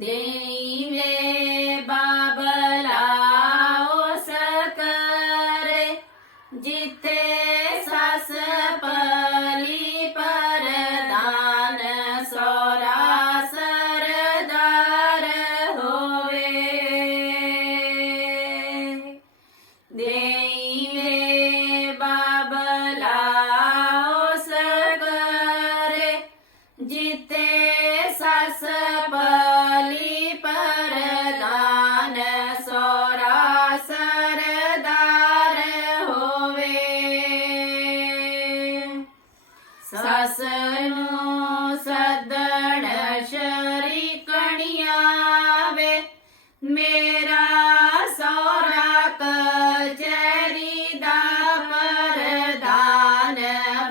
Danny. मेरा सौरा कचहरी दा परदान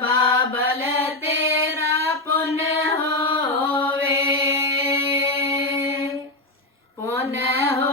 बाबल तेरा पुन होवे। पुन हो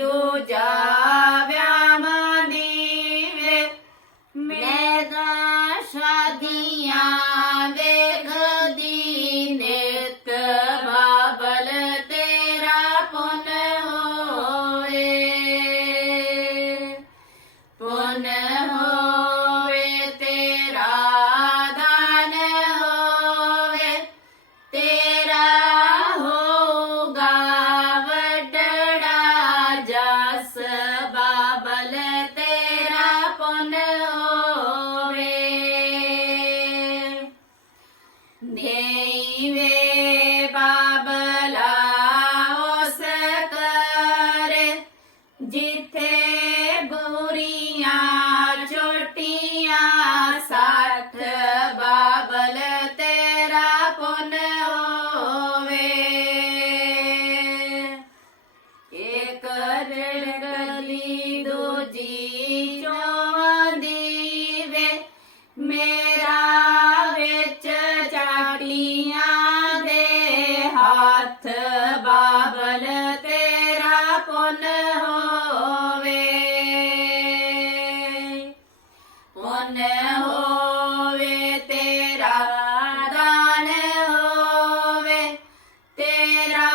ਕਲੀ ਦੂਜੀ ਚੋਂਦੀ ਵੇ ਮੇਰਾ ਵਿੱਚ ਚਾਟੀਆਂ ਦੇ ਹੱਥ ਬਾਬਲ ਤੇਰਾ ਪੁੰਨ ਹੋਵੇ ਪੁੰਨ ਹੋਵੇ ਤੇਰਾ ਦਾਨ ਹੋਵੇ ਤੇਰਾ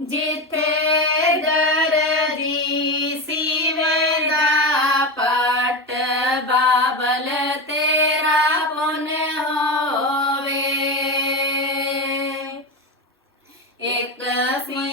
ਜਿੱਥੇ ਦਰਜੀ ਸੀਵੇਂ ਦਾ ਪਟ ਬਾਬਲ ਤੇਰਾ ਪੁਨ ਹੋਵੇ। ਇੱਕ ਸੀ